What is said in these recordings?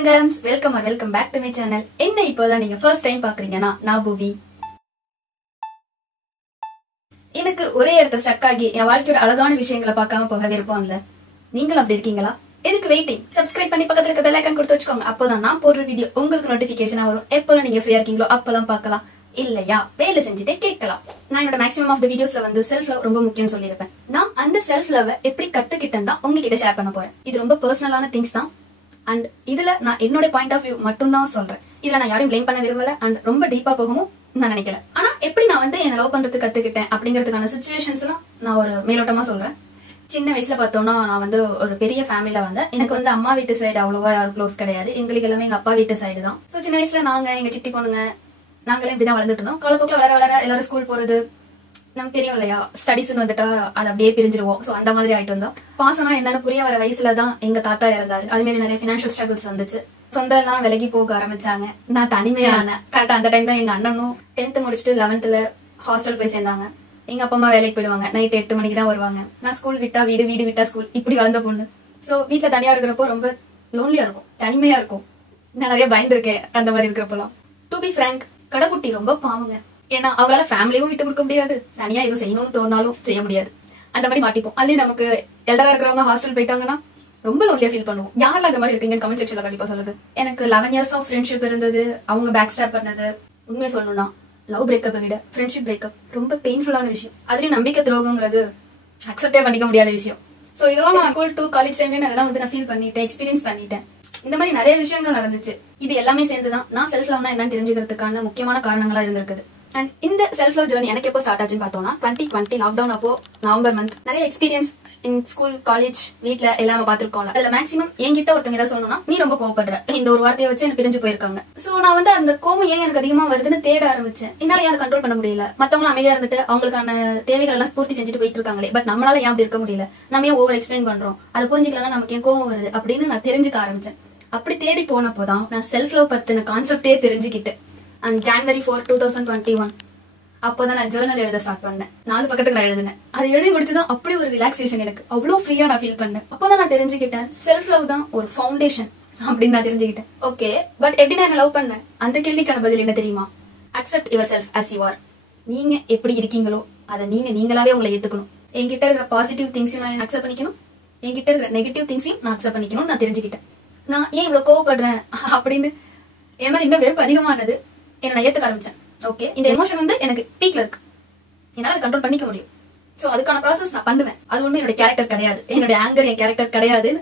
தங்கம்ஸ் welcome back to my channel. என்ன இப்போதான் நீங்க ஃபர்ஸ்ட் டைம் பாக்குறீங்கன்னா நான் பூவி. எனக்கு ஒரே இடத்த ஸ்டக் ஆகி என் வாழ்க்கையோட அழகான விஷயங்களை பார்க்காம போக விருப்பம் இல்ல. நீங்களும் அப்படி இருக்கீங்களா? எதுக்கு வெயிட்டிங்? சப்ஸ்கிரைப் பண்ணி பக்கத்துல இருக்க பெல் ஐகான் கொடுத்து வச்சுக்கோங்க. அப்போதான் நான் போடுற வீடியோ உங்களுக்கு நோட்டிபிகேஷனா வரும். எப்போலாம் நீங்க ஃப்ரீயா இருக்கீங்களோ அப்பெல்லாம் பார்க்கலாம். இல்லையா வேலை செஞ்சுட்டே கேட்கலாம். நான் என்னோட மேக்ஸிமம் ஆஃப் த வீடியோஸ்ல வந்து செல்ஃப் லவ் ரொம்ப முக்கியம் சொல்லியிருப்பேன். நான் அந்த செல்ஃப் லவ் எப்படி கத்துக்கிட்டேன் தான் உங்ககிட்ட ஷேர் பண்ண போறேன். இது ரொம்ப பர்சனலான திங்ஸ் தான். அண்ட் இதுல நான் என்னோட பாயிண்ட் ஆஃப் வியூ மட்டும் தான் சொல்றேன். இதுல நான் யாரையும் பிளேம் பண்ண விரும்பல அண்ட் ரொம்ப டீப்பா போகவும் நான் நினைக்கல. ஆனா எப்படி நான் வந்து என்ன லவ் பண்றது கத்துக்கிட்டேன் அப்படிங்கறதுக்கான சிச்சுவேஷன்ஸ் எல்லாம் நான் ஒரு மேலோட்டமா சொல்றேன். சின்ன வயசுல பார்த்தோம்னா நான் வந்து ஒரு பெரிய ஃபேமிலில வந்தேன். எனக்கு வந்து அம்மா வீட்டு சைடு அவ்வளவா யாரும் க்ளோஸ் கிடையாது. எங்களுக்கு எல்லாமே எங்க அப்பா வீட்டு சைடு தான். சோ சின்ன வயசுல நாங்க எங்க சித்தி பொண்ணுங்க நாங்களே இப்படிதான் வளர்ந்துட்டு இருந்தோம். காலப்போக்கில் வளர வளர எல்லாரும் ஸ்கூல் போறது நமக்கு தெரியும் இல்லையா, ஸ்டடிஸ்ன்னு வந்துட்டா அது அப்படியே பிரிஞ்சிருவோம். சோ அந்த மாதிரி ஆயிட்டு இருந்தோம். பாசனா என்னன்னு புரிய வர வயசுலதான் எங்க தாத்தா இறந்தாரு. அது மாதிரி நிறைய பினான்சியல் ஸ்ட்ரகிள்ஸ் வந்துச்சு. சொந்தம் எல்லாம் விலகி போக ஆரம்பிச்சாங்க. நான் தனிமையான கரெக்டா அந்த டைம் தான் எங்க அண்ணனும் 10th முடிச்சுட்டு 11th ஹாஸ்டல் போய் சேர்ந்தாங்க. எங்க அப்பா அம்மா வேலைக்கு போயிடுவாங்க. நைட் 8 மணிக்கு தான் வருவாங்க. நான் ஸ்கூல் விட்டா வீடு, வீடு விட்டா ஸ்கூல், இப்படி வளர்ந்த பொண்ணு. சோ வீட்டுல தனியா இருக்கிறப்போ ரொம்ப லோன்லியா இருக்கும், தனிமையா இருக்கும். நான் நிறைய பயந்துருக்கேன் அந்த மாதிரி இருக்கிறப்பெல்லாம். டு பி ஃபிராங்க், கடைக்குட்டி ரொம்ப பாவங்க. ஏன்னா அவங்களால ஃபேமிலியும் விட்டு கொடுக்க முடியாது, தனியா எதுவும் செய்யணும்னு தோணாலும் செய்ய முடியாது. அந்த மாதிரி மாட்டிப்போம். அதுலயும் நமக்கு எல்டரா இருக்கிறவங்க ஹாஸ்டல் போயிட்டாங்கன்னா ரொம்ப லோன்லியா ஃபீல் பண்ணுவோம். யாரெல்லாம் அந்த மாதிரி இருக்கீங்க கமெண்ட் செக்ஷன்ல கண்டிப்பா சொல்லுங்க. எனக்கு 11 years ஆஃப் ஃப்ரெண்ட்ஷிப் இருந்தது. அவங்க பேக் ஸ்டாப் பண்ணது உண்மையை சொல்லணும்னா லவ் பிரேக்கப்பை விட ஃப்ரெண்ட்ஷிப் பிரேக்கப் ரொம்ப பெயின்ஃபுல்லான விஷயம். அதுலயும் நம்பிக்கை துரோகங்கிறது அக்செப்டே பண்ணிக்க முடியாத விஷயம். சோ இதெல்லாம் நான் ஸ்கூல் டு காலேஜ் டைம்ல அதெல்லாம் வந்து நான் ஃபீல் பண்ணிட்டேன், எக்ஸ்பீரியன்ஸ் பண்ணிட்டேன். இந்த மாதிரி நிறைய விஷயங்கள் நடந்துச்சு. இது எல்லாமே சேர்ந்துதான் நான் செல்ஃப் லவ்னா என்னன்னு தெரிஞ்சுக்கிறதுக்கான முக்கியமான காரணங்களா இருந்திருக்குது. அண்ட் இந்த செல்ஃப் லவ் ஜர்னி எனக்கு எப்போ ஸ்டார்ட் ஆச்சுன்னு பார்த்தோம்னா 2020 லாக்டவுன் அப்போ நவம்பர் மந்த். நிறைய எக்ஸ்பீரியன்ஸ் இன் ஸ்கூல் காலேஜ் வீட்ல எல்லாமே பாத்துருக்கோம்ல. அதுல மேக்ஸிமம் என்கிட்ட ஒருத்தங்க ஏதாவது சொல்லணும்னா நீ ரொம்ப கோவப்படுற, இந்த ஒரு வார்த்தையை வச்சு எனக்கு பிரிஞ்சு போயிருக்காங்க. சோ நான் வந்து அந்த கோவம் ஏன் எனக்கு அதிகமா வருதுன்னு தேட ஆரம்பிச்சேன். என்னால ஏன் கண்ட்ரோல் பண்ண முடியல. மத்தவங்க அமைதியா இருந்துட்டு அவங்களுக்கான தேவைகள் எல்லாம் பூர்த்தி செஞ்சுட்டு போயிட்டு இருக்காங்களே, பட் நம்மளால ஏன் அப்படி இருக்க முடியல, நம்ம ஏன் ஓவர் எக்ஸ்பிளைன் பண்றோம், அதை புரிஞ்சுக்கலாம் நமக்கு ஏன் கோவம் வருது அப்படின்னு நான் தெரிஞ்சுக்க ஆரம்பிச்சேன். அப்படி தேடி போனப்போதான் நான் செல்ஃப் லவ் பத்தின கான்செப்டே தெரிஞ்சுக்கிட்டேன். அண்ட் January 4, 2021 அப்போதான் நான் ஜேர்னல் எழுத ஸ்டார்ட் பண்ணேன். 4 பக்கத்துக்கு நான் எழுதினேன். அது எழுதி முடிச்சுதான் அப்படி ஒரு ரிலாக்ஸேஷன், எனக்கு அவ்வளவு ஃப்ரீயா நான் ஃபீல் பண்ணேன். அப்போதான் நான் தெரிஞ்சுக்கிட்டேன் செல்ஃப் லவ் தான் ஒரு ஃபவுண்டேஷன் அப்படின்னு நான் தெரிஞ்சுக்கிட்டேன். ஓகே, பட் எப்படி நான் லவ் பண்ணேன்? அந்த கேள்விக்கான பதில் என்ன தெரியுமா? Accept your self as you are. நீங்க எப்படி இருக்கீங்களோ அதை நீங்களாவே உங்களை ஏத்துக்கணும். என்கிட்ட இருக்கிற பாசிட்டிவ் திங்ஸையும் நான் அக்செப்ட் பண்ணிக்கணும், என்கிட்ட இருக்கிற நெகட்டிவ் திங்ஸையும் நான் அக்செப்ட் பண்ணிக்கணும். நான் தெரிஞ்சுக்கிட்டேன். நான் ஏன் இவ்வளவு கோவப்படுறேன் அப்படின்னு என் மாதிரி இன்னும் வெறுப்பு அதிகமானது என்ன நான் ஏத்துக்க ஆரம்பிச்சேன். ஓகே, இந்த எமோஷன் வந்து எனக்கு பீக்ல இருக்கு, என்னால அதை கண்ட்ரோல் பண்ணிக்க முடியும். சோ அதுக்கான ப்ராசஸ் நான் பண்ணுவேன். அது ஒண்ணு என்னோட கேரக்டர் கிடையாது, என்னோட ஆங்கர் என் கேரக்டர் கிடையாதுன்னு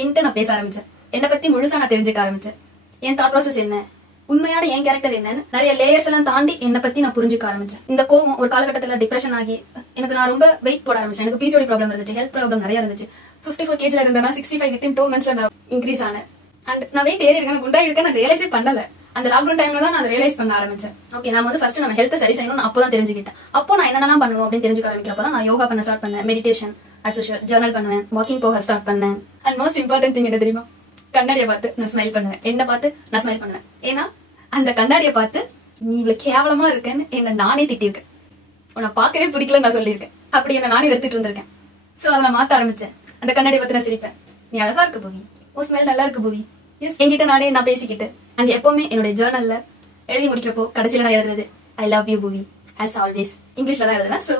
என்கிட்ட நான் பேச ஆரம்பிச்சேன். என்னை பத்தி முழுசா நான் தெரிஞ்சுக்க ஆரம்பிச்சேன். என் தாட் ப்ராசஸ் என்ன, உண்மையான என் கேரக்டர் என்னன்னு நிறைய லேயர்ஸ் எல்லாம் தாண்டி என்னை பத்தி நான் புரிஞ்சுக்க ஆரம்பிச்சேன். இந்த கோவம் ஒரு காலகட்டத்துல டிப்ரெஷன் ஆகி எனக்கு நான் ரொம்ப வெயிட் போட ஆரம்பிச்சேன். எனக்கு பிசிஓடி ப்ராப்ளம் இருந்துச்சு, ஹெல்த் ப்ராப்ளம் நிறைய இருந்துச்சு. 54 kg இருந்தேன்னா 65 within 2 months நான் இன்க்ரீஸ் ஆனேன். அண்ட் நான் வெயிட் ஏறி இருக்கேன், குண்டா இருக்கேன், நான் ரியலைஸே பண்ணல. அந்த லாக்டவுன் டைம்ல தான் நான் ரியலைஸ் பண்ண ஆரம்பிச்சேன். ஓகே, நான் வந்து ஃபர்ஸ்ட் நம்ம ஹெல்த் சரி செய்யணும் அப்பதான் தெரிஞ்சுக்கிட்டேன். அப்போ நான் என்னெல்லாம் பண்ணணும் அப்படின்னு தெரிஞ்சுக்க ஆரம்பிக்கிறப்பதான் நான் யோகா பண்ண ஸ்டார்ட் பண்ணேன், மெடிடேஷன், அசோஷியல் ஜர்னல் பண்ணுவேன், வாக்கிங் போக ஸ்டார்ட் பண்ணேன். அண்ட் மோஸ்ட் இம்பார்ட்டன்ட் திங் என்ன தெரியுமா? கண்ணாடியை பார்த்து நான் ஸ்மைல் பண்ணுவேன். என்ன பார்த்து நான் ஸ்மைல் பண்ணுவேன். ஏன்னா அந்த கண்ணாடியை பார்த்து நீ இவ்வளவு கேவலமா இருக்கேன்னு என்ன நானே திட்டிருக்கேன். உன்னை பார்க்கவே பிடிக்கல நான் சொல்லியிருக்கேன். அப்படி என்ன நானே வெறுத்துட்டு இருந்திருக்கேன். சோ அதை நான் மாத்த ஆரம்பிச்சேன். அந்த கண்ணாடியை பார்த்து நான் சிரிப்பேன். நீ அழகா இருக்கு பூவி, ஓ ஸ்மெல் நல்லா இருக்கு பூவி. எஸ், என்கிட்ட நானே நான் பேசிக்கிட்டு. அண்ட் எப்பவுமே என்னோட ஜேர்னல்ல எழுதி முடிக்கிறப்போ கடைசியில நான் எழுதுறது I love you Poovi as always. இங்கிலீஷ்ல தான் எழுதுறேன். So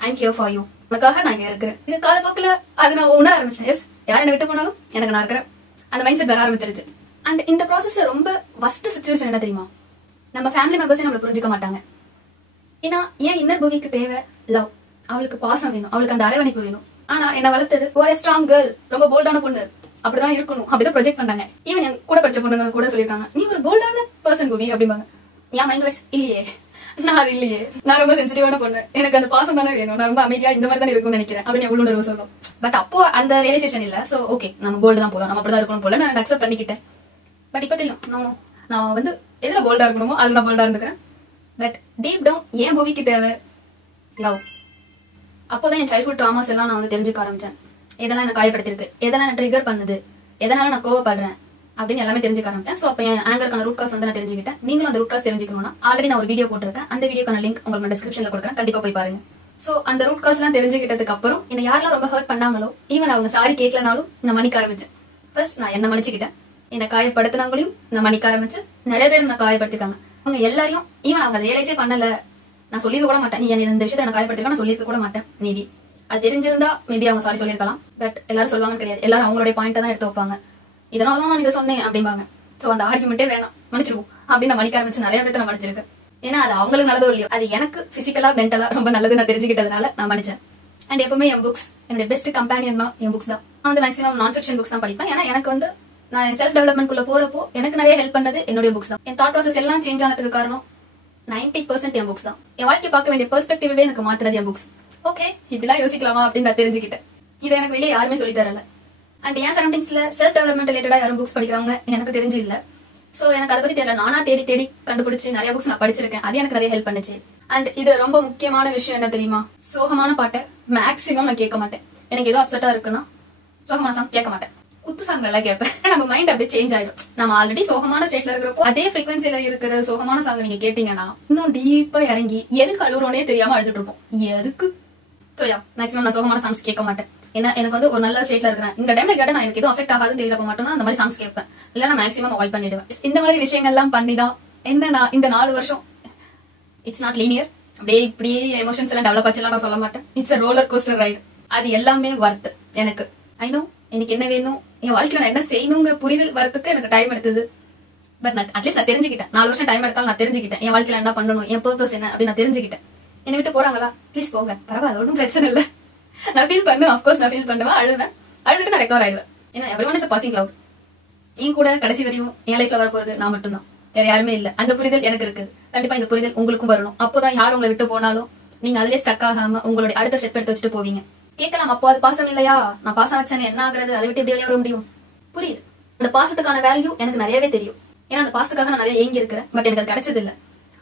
I am here for you, உனக்காக நான் இங்க இருக்கிறேன். இது காலப்போக்கில் அது நான் உணர ஆரம்பிச்சேன். எஸ், யார் என்ன விட்டு போனாலும் எனக்கு நான் இருக்கிறேன், அந்த மைண்ட் செட் வர ஆரம்பிச்சிருச்சு. அண்ட் இந்த ப்ராசஸ்ல ரொம்ப வஸ்ட் சிச்சுவேஷன் என்ன தெரியுமா? நம்ம ஃபேமிலி மெம்பர்ஸே நம்மளை புரிஞ்சுக்க மாட்டாங்க. ஏன்னா ஏன் இன்னர் பூவிக்கு தேவை லவ், அவளுக்கு பாசம் வேணும், அவளுக்கு அந்த அரவணைப்பு வேணும். ஆனா என்ன வளர்த்தது ஒரு ஸ்ட்ராங் கேர்ள், ரொம்ப போல்டான பொண்ணு, அப்படிதான் இருக்கணும், அப்படிதான் ப்ரொஜெக்ட் பண்ணாங்க. ஈவன் என் கூட படிச்ச பொண்ணுங்க கூட சொல்லிருக்காங்க நீ ஒரு போல்டான பர்சன் பூவி அப்படிம்பாங்க. என் மைண்ட் வைஸ் இல்லையே, நான் அது இல்லையே, நான் ரொம்ப சென்சிட்டிவான பொண்ணு, எனக்கு அந்த பாசம் தானே வேணும், நான் ரொம்ப அமைதியா இந்த மாதிரி தான் இருக்கும்னு நினைக்கிறேன் அப்படின்னு எவ்வளவு நேரம் சொல்லும். பட் அப்போ அந்த ரியலைசேஷன் இல்ல. சோ ஓகே, நம்ம போல்டு தான் போலாம், நம்ம அப்படிதான் இருக்கணும் போல நான் அக்செப்ட் பண்ணிக்கிட்டேன். பட் இப்ப தெரியும் நான் வந்து எதுல போல்டா இருக்கணுமோ அதுல நான் போல்டா இருந்துக்கிறேன். பட் டீப் டவுன் ஏன் பூவிக்கு தேவை லவ். அப்போதான் என் சைல்ட்ஹுட் ட்ராமாஸ் எல்லாம் நான் வந்து தெரிஞ்சுக்க ஆரம்பிச்சேன். எதெல்லாம் என்ன காயப்படுத்திருக்கு, எதெல்லாம் என்ன ட்ரிகர் பண்ணுது, எதனால நான் கோவப்படுறேன் அப்படின்னு எல்லாமே தெரிஞ்சுக்க ஆரம்பிச்சேன். சோ அப்ப என் ஆங்கருக்கான ரூட் காஸ் வந்து நான் தெரிஞ்சுக்கிட்டேன். நீங்களும் அந்த ரூட் காஸ் தெரிஞ்சுக்கணும்னா ஆல்ரெடி நான் ஒரு வீடியோ போட்டிருக்கேன். அந்த வீடியோக்கான லிங்க் உங்களுக்கு டிஸ்கிரிப்ஷன்ல கொடுக்குறேன், கண்டிப்பா போய் பாருங்க. சோ அந்த ரூட் காஸ் எல்லாம் தெரிஞ்சுக்கிட்டதுக்கு அப்புறம் என்ன யாரெல்லாம் ரொம்ப ஹர்ட் பண்ணாங்களோ ஈவன் அவங்க சாரி கேட்கலனாலும் நான் மன்னிக்க ஆரம்பிச்சேன். ஃபர்ஸ்ட் நான் என்ன மன்னிச்சுக்கிட்டேன். என்னை காயப்படுத்தினவங்களையும் நான் மன்னிக்க ஆரம்பிச்சு நிறைய பேர் நான் காயப்படுத்திருக்காங்க. அவங்க எல்லாரையும் ஈவன் அவங்க ரியலைஸே பண்ணல, நான் சொல்லிருக்க கூட மாட்டேன். நீ இந்த விஷயத்த நான் காயப்படுத்திருக்கா நான் சொல்லிருக்க கூட மாட்டேன். மேபி அது தெரிஞ்சிருந்தா மேபி அவங்க சாரி சொல்லிருக்கலாம். பட் எல்லாரும் சொல்லுவாங்க கிடையாது. எல்லாரும் அவங்களுடைய பாயிண்ட்டை தான் எடுத்து வைப்பாங்க. இதனாலதான் நான் இதை சொன்னேன் அப்படிம்பாங்க. சோ அந்த ஆர்குமெண்டே வேணாம், மன்னிச்சிருவோம் அப்படின்னு நான் மன்னிக்க ஆரம்பிச்சு நிறைய பேர் நான் மன்னிச்சிருக்கேன். ஏன்னா அது அவங்களுக்கு நல்லதோ இல்லையோ, அது எனக்கு பிசிக்கலா மென்டலா ரொம்ப நல்லது நான் தெரிஞ்சுக்கிட்டதுனால நான் மன்னிச்சேன். அண்ட் எப்பவுமே என் புக்ஸ் என்னுடைய பெஸ்ட் கம்பேனியன் தான் என் புக்ஸ் தான். நான் வந்து மேக்ஸிமம் நான் ஃபிக்ஷன் புக்ஸ் தான் படிப்பேன். ஏன்னா எனக்கு வந்து நான் செல்ஃப் டெவலப்மெண்ட் குள்ள போறப்போ எனக்கு நிறைய ஹெல்ப் பண்ணது என்னுடைய புக்ஸ் தான். என் தாட் ப்ராசஸ் எல்லாம் சேஞ்ச் ஆனதுக்கு காரணம் 90% என் புக்ஸ் தான். என் வாழ்க்கை பார்க்க வேண்டிய பெர்ஸ்பெக்டிவே எனக்கு மாத்துறது என் புக்ஸ். ஓகே, இப்படிலாம் யோசிக்கலாமா அப்படின்னு நான் தெரிஞ்சுக்கிட்டேன். இதை எனக்கு வெளியே யாருமே சொல்லி தரல. அண்ட் என் சரௌண்டிங்ஸ்ல செல்ஃப் டெவலப்மெண்ட் ரிலேட்டடா யாரும் புக்ஸ் படிக்கிறவங்க எனக்கு தெரிஞ்சு இல்ல. சோ எனக்கு அதை பத்தி தெரியல. நானா தேடி தேடி கண்டுபிடிச்சு நிறைய புக்ஸ் நான் படிச்சிருக்கேன். அது எனக்கு நிறைய ஹெல்ப் பண்ணுச்சு. அண்ட் இது ரொம்ப முக்கியமான விஷயம் என்ன தெரியுமா, சோகமான பாட்டை மேக்ஸிமம் நான் கேட்க மாட்டேன். எனக்கு ஏதோ அப்செட்டா இருக்குன்னா சோகமான சாங் கேட்க மாட்டேன், குத்து சாங் எல்லாம் கேட்பேன். நம்ம மைண்ட் அப்படியே சேஞ்ச் ஆயிடும். நம்ம ஆல்ரெடி சோகமான ஸ்டேட்ல இருக்கிறப்போ அதே ஃப்ரீக்வன்சில இருக்கிற சோகமான சாங் நீங்க கேட்டீங்கன்னா இன்னும் டீப்பா இறங்கி எதுக்கு அழுகுறோனே தெரியாம அழுதுட்டு இருப்போம். எதுக்கு சோயா மேக்ஸிமம் நான் சோகமான சாங்ஸ் கேட்க மாட்டேன். ஏன்னா எனக்கு வந்து ஒரு நல்ல ஸ்டேட்ல இருக்கிறேன். இந்த டைம்ல கேட்டா நான் எனக்கு எதுவும் அஃபெக்ட் ஆகாதுன்னு தெரியல மட்டும் தான் அந்த மாதிரி சாங்ஸ் கேட்பேன். இல்ல நான் மேக்ஸிமம் அவாய்ட் பண்ணிடுவேன். இந்த மாதிரி விஷயங்கள்லாம் பண்ணிதான் என்னன்னா இந்த 4 வருஷம் இட்ஸ் நாட் லீனியர். அப்படியே இப்படியே எமோஷன்ஸ் எல்லாம் டெவலப் ஆச்சுலாம் நான் சொல்ல மாட்டேன். It's a roller coaster ride. அது எல்லாமே வர்த் எனக்கு. ஐ நோ எனக்கு என்ன வேணும், என் வாழ்க்கையில நான் என்ன செய்யணுங்கிற புரிதல் வரத்துக்கு எனக்கு டைம் எடுத்தது. பட் நான் அட்லீஸ்ட் நான் தெரிஞ்சுக்கிட்டேன். 4 வருஷம் டைம் எடுத்தாலும் நான் தெரிஞ்சுக்கிட்டேன் என் வாழ்க்கையில என்ன பண்ணணும், என் பர்பஸ் என்ன அப்படின்னு நான் தெரிஞ்சுக்கிட்டேன். என்னை விட்டு போறாங்களா, ப்ளீஸ் போங்க, பரவாயில்ல, ஒன்றும் பிரச்சனை இல்லை. நான் ஃபீல் பண்ணுவேன், அஃப்கோர்ஸ் நான் ஃபீல் பண்ணுவேன், அழுவேன், அழுதுட்டு நான் ரெக்கவர் ஆயிடுவேன். ஏன்னா everyone is a passing cloud. என் கூட கடைசி வரையும் என் லைஃப்ல வர போறது நான் மட்டும் தான், வேற யாருமே இல்ல. அந்த புரிதல் எனக்கு இருக்குது. கண்டிப்பா இந்த புரிதல் உங்களுக்கும் வரணும். அப்போதான் யார் உங்களை விட்டு போனாலும் நீங்க அதிலே ஸ்டக் ஆகாம உங்களுடைய அடுத்த ஸ்டெப் எடுத்து வச்சுட்டு போவீங்க. கேட்கலாம், அப்போ அது பாசம் இல்லையா, நான் பாசம் வச்சேன்னு என்ன ஆகுறது, அதை விட்டு எப்படி வெளியே வர முடியும்? புரியுது. அந்த பாசத்துக்கான வேல்யூ எனக்கு நிறையவே தெரியும். ஏன்னா அந்த பாசத்துக்காக நான் நிறைய ஏங்கி இருக்கிறேன். பட் எனக்கு அது கிடைச்சது இல்ல.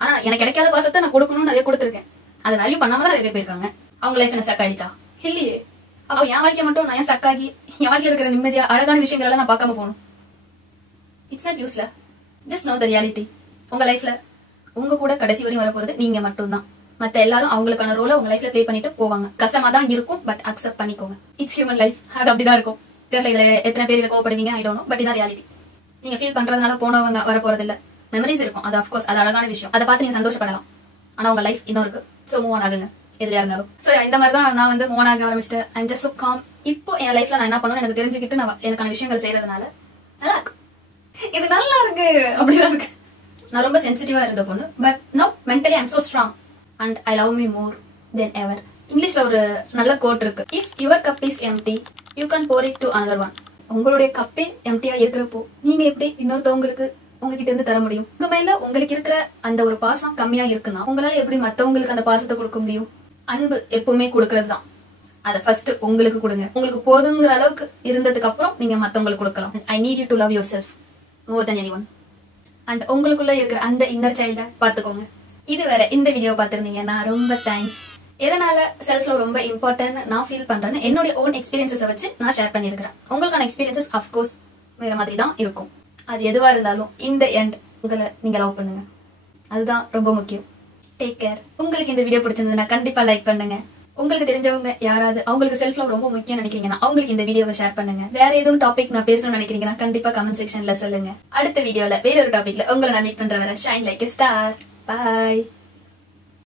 ஆனா எனக்கு கிடைக்காத பாசத்தை நான் கொடுக்கணும்னு நிறைய கொடுத்துருக்கேன். அதை வேல்யூ பண்ணாம தான் நிறைய பேர் போயிருக்காங்க. அவங்க லைஃப் என்ன ஸ்டக் ஆயிடுச்சா? இல்லையே. அப்போ என் வாழ்க்கை மட்டும் நான் ஏன் ஸ்டக் ஆகி என் வாழ்க்கையில இருக்கிற நிம்மதியா அழகான விஷயங்கள் எல்லாம் நான் பார்க்காம போகணும்? இட்ஸ் நாட் யூஸ்ல. Just know the reality. உங்க லைஃப்ல உங்க கூட கடைசி வரையும் வர போறது நீங்க மட்டும் தான். மத்த எல்லாரும் அவங்களுக்கான ரோல உங்க லைஃப்ல ப்ளே பண்ணிட்டு போவாங்க. கஷ்டமா தான் இருக்கும், பட் அக்செப்ட் பண்ணிக்கோங்க. It's human life. அது அப்படிதான் இருக்கும். தெரியல இதுல எத்தனை பேர் இதை கோவப்படுவீங்க, ஐ டோன்ட் நோ. பட் இதான் ரியாலிட்டி. நீங்க ஃபீல் பண்றதுனால போனவங்க வர போறது இல்ல. மெமரிஸ் இருக்கும், அது அஃப்கோர்ஸ் அது அழகான விஷயம். அதை பார்த்து நீங்க சந்தோஷப்படலாம். ஆனா உங்க லைஃப் இன்னும் இருக்கு. சோ மூவ் ஆன் ஆகுங்க எதுலையா இருந்தாலும். சோ இந்த மாதிரி தான் நான் வந்து மூவ் ஆன் ஆக ஆரம்பிச்சிட்டேன். I'm just so com. இப்போ என் லைஃப்ல நான் என்ன பண்ணணும் எனக்கு தெரிஞ்சுக்கிட்டு நான் எனக்கான விஷயங்கள் செய்யறதுனால நல்லா இருக்கு. இது நல்லா இருக்கு, அப்படிதான் இருக்கு. நான் ரொம்ப சென்சிட்டிவா இருந்த பொண்ணு, but no mentally I'm so strong and I love me more than ever. இங்கிலீஷ்ல ஒரு நல்ல கோட் இருக்கு, if your cup is empty you can pour it to another one. உங்களுடைய கப்பே எம்டியா இருக்கிறப்போ நீங்க எப்படி இன்னொருத்தவங்களுக்கு உங்ககிட்ட இருந்து தர முடியும்? உங்க மேல உங்களுக்கு இருக்கிற அந்த ஒரு பாசம் கம்மியா இருக்குன்னா உங்களால எப்படி மத்தவங்களுக்கு அந்த பாசத்தை கொடுக்க முடியும்? அன்பு எப்பவுமே கொடுக்கறது தான். அதை ஃபர்ஸ்ட் உங்களுக்கு கொடுங்க. உங்களுக்கு போதுங்கிற அளவுக்கு இருந்ததுக்கு அப்புறம் நீங்க மத்தவங்களுக்கு கொடுக்கலாம். I need you to love your self more then anyone. And உங்களுக்குள்ள இருக்கிற அந்த இன்னர் சைல்ட பாத்துக்கோங்க. இது வேற இந்த வீடியோ பாத்திருந்தீங்கன்னா ரொம்ப தேங்க்ஸ். எதனால செல்ஃப் லவ் ரொம்ப இம்பார்ட்டன்ட் நான் ஃபீல் பண்றேன்னு என்னுடைய ஓன் எக்ஸ்பீரியன்ஸை வச்சு நான் ஷேர் பண்ணிருக்கிறேன். உங்களுக்கான எக்ஸ்பீரியன்சஸ் அஃப்கோர்ஸ் வேற மாதிரி தான் இருக்கும். அது எதுவா இருந்தாலும் இந்த எண்ட் உங்களை நீங்க லவ் பண்ணுங்க, அதுதான் ரொம்ப முக்கியம். Take care. உங்களுக்கு இந்த வீடியோ பிடிச்சிருந்ததுன்னா கண்டிப்பா லைக் பண்ணுங்க. உங்களுக்கு தெரிஞ்சவங்க யாராவது அவங்களுக்கு செல்ஃப் லவ் ரொம்ப முக்கியம் நினைக்கிறீங்கன்னா அவங்களுக்கு இந்த வீடியோவை ஷேர் பண்ணுங்க. வேற எதுவும் டாபிக் நான் பேசணும்னு நினைக்கிறீங்கன்னா கண்டிப்பா கமெண்ட் செக்ஷன்ல சொல்லுங்க. அடுத்த வீடியோல வேற ஒரு டாபிக்ல உங்களை நான் மீட் பண்ற வர shine like a star. Bye.